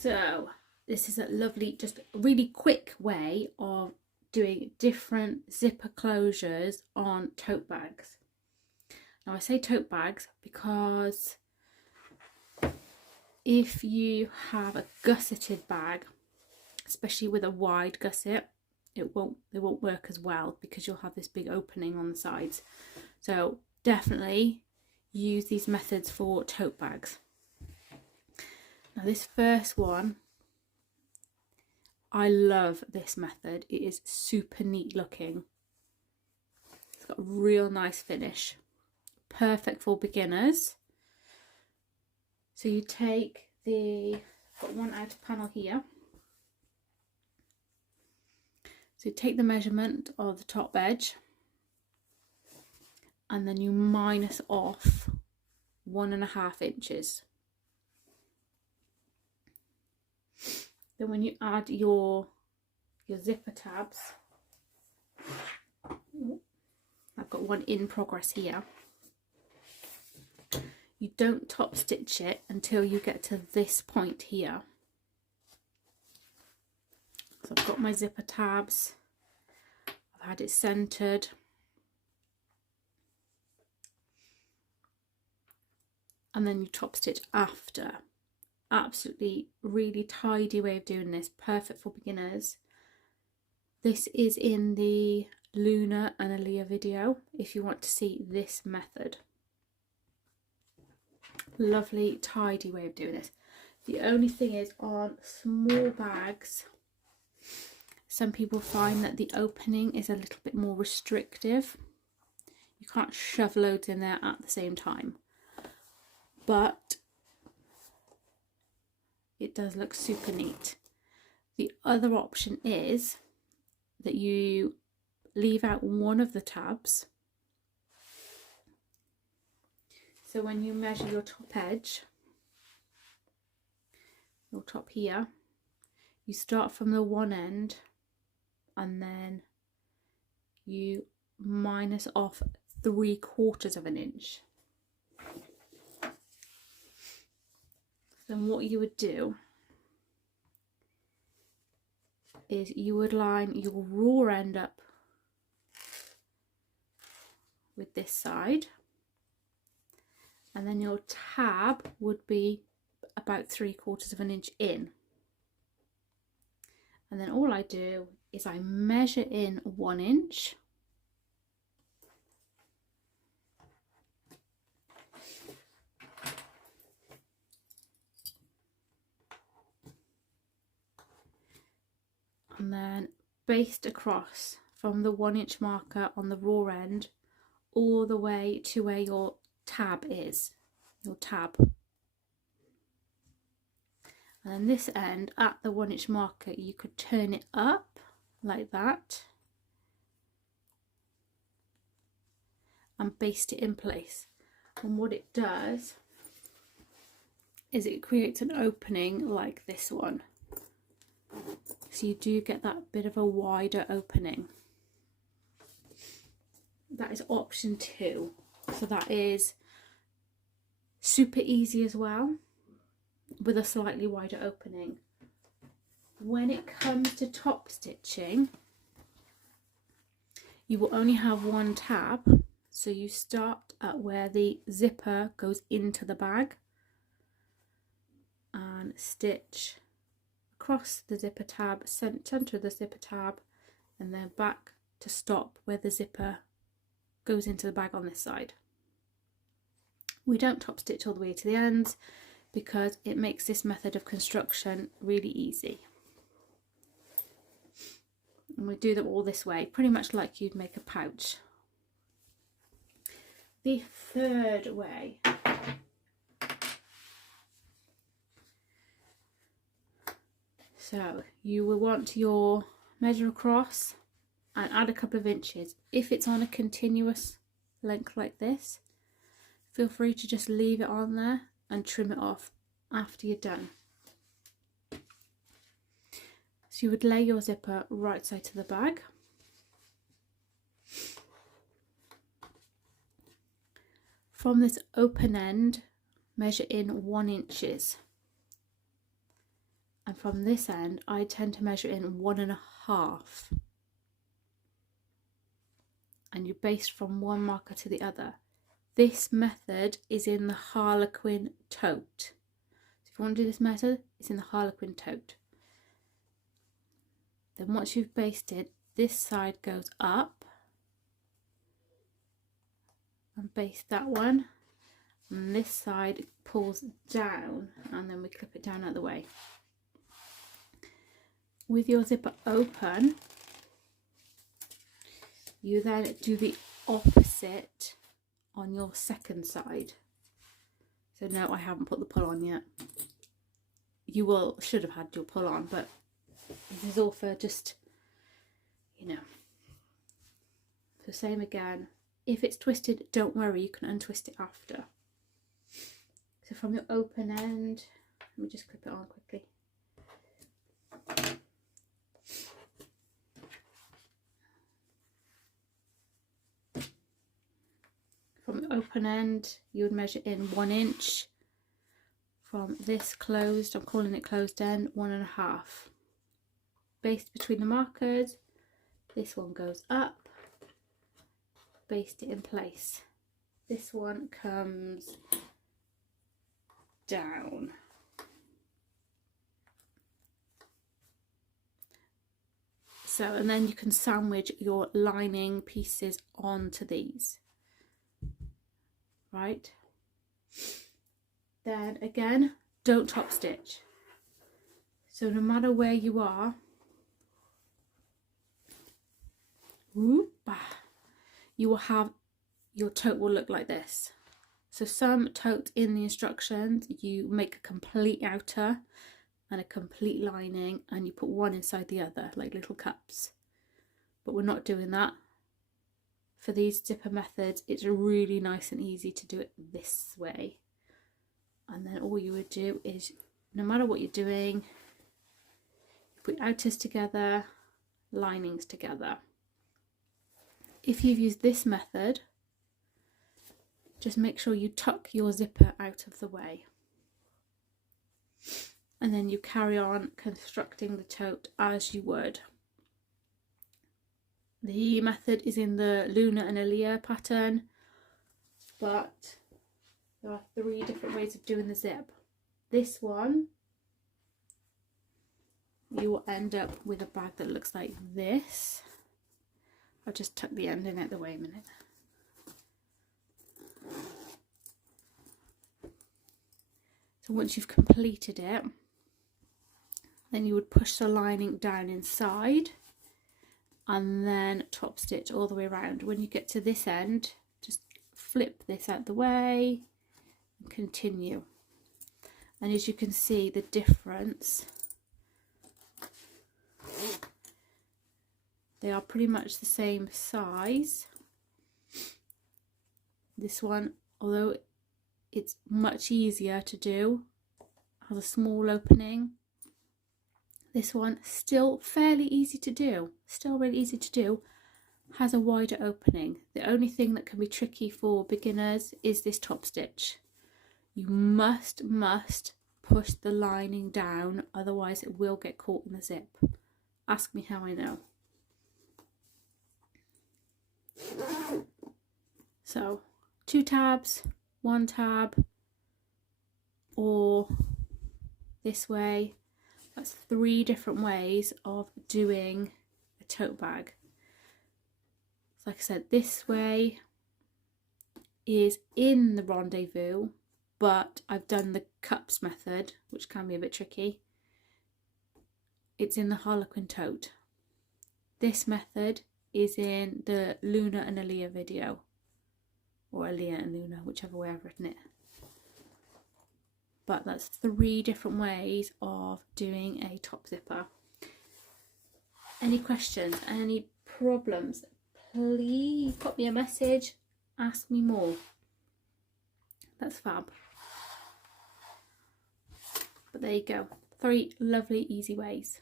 So this is a lovely, just really quick way of doing different zipper closures on tote bags. Now I say tote bags because if you have a gusseted bag, especially with a wide gusset, it won't work as well because you'll have this big opening on the sides. So definitely use these methods for tote bags. Now this first one, I love this method. It is super neat looking. It's got a real nice finish. Perfect for beginners. So you take got one outer panel here. So you take the measurement of the top edge and then you minus off 1.5 inches. Then when you add your zipper tabs, I've got one in progress here. You don't top stitch it until you get to this point here. So I've got my zipper tabs, I've had it centered. And then you top stitch after. Absolutely really tidy way of doing this, perfect for beginners. This is in the Luna and Aaliyah video if you want to see this method. Lovely tidy way of doing this. The only thing is, on small bags, some people find that the opening is a little bit more restrictive. You can't shove loads in there at the same time, but it does look super neat. The other option is that you leave out one of the tabs. So when you measure your top edge, your top here, you start from the one end and then you minus off 3/4 of an inch. Then what you would do is you would line your raw end up with this side, and then your tab would be about 3/4 of an inch in. And then all I do is I measure in 1 inch. And then baste across from the 1 inch marker on the raw end all the way to where your tab is, your tab. And then this end at the 1 inch marker, you could turn it up like that and baste it in place. And what it does is it creates an opening like this one. So you do get that bit of a wider opening. That is option 2. So that is super easy as well, with a slightly wider opening. When it comes to top stitching, you will only have one tab. So you start at where the zipper goes into the bag and stitch across the zipper tab, center of the zipper tab, and then back to stop where the zipper goes into the bag on this side. We don't top stitch all the way to the ends because it makes this method of construction really easy. And we do them all this way, pretty much like you'd make a pouch. The third way so you will want your measure across and add a couple of inches. If it's on a continuous length like this, feel free to just leave it on there and trim it off after you're done. So you would lay your zipper right side to the bag. From this open end, measure in 1 inches. and from this end I tend to measure in 1.5, and you baste from one marker to the other. This method is in the Harlequin Tote. So if you want to do this method, it's in the Harlequin Tote. Then once you've basted, this side goes up and baste that one, and this side pulls down, and then we clip it down out of the way. With your zipper open, you then do the opposite on your second side. So no, I haven't put the pull on yet. You should have had your pull on, but this is all for just, you know. So same again. If it's twisted, don't worry, you can untwist it after. So from your open end, let me just clip it on quickly. From the open end, you would measure in 1 inch. From this closed, I'm calling it closed end, 1.5. Baste between the markers. This one goes up. Baste it in place. This one comes down. So, and then you can sandwich your lining pieces onto these. Right? Then again, don't top stitch. So no matter where you are, you will have, your tote will look like this. So some totes in the instructions, you make a complete outer and a complete lining, and you put one inside the other like little cups. But we're not doing that. For these zipper methods, it's really nice and easy to do it this way. And then all you would do is, no matter what you're doing, you put outers together, linings together. If you've used this method, just make sure you tuck your zipper out of the way. And then you carry on constructing the tote as you would. The method is in the Luna and Aaliyah pattern, but there are 3 different ways of doing the zip. This one, you will end up with a bag that looks like this. I'll just tuck the end in out the way a minute. So once you've completed it, then you would push the lining down inside and then top stitch all the way around. When you get to this end, just flip this out the way and continue. And as you can see, the difference, they are pretty much the same size. This one, although it's much easier to do, has a small opening. This one, still fairly easy to do, still really easy to do, has a wider opening. The only thing that can be tricky for beginners is this top stitch. You must push the lining down, otherwise it will get caught in the zip. Ask me how I know. So 2 tabs, 1 tab, or this way. That's 3 different ways of doing a tote bag. So like I said, this way is in the rendezvous, but I've done the cups method, which can be a bit tricky. It's in the Harlequin Tote. This method is in the Luna and Aaliyah video, or Aaliyah and Luna, whichever way I've written it. But that's 3 different ways of doing a top zipper. Any questions, any problems, please pop me a message, ask me more. That's fab. But there you go, 3 lovely easy ways.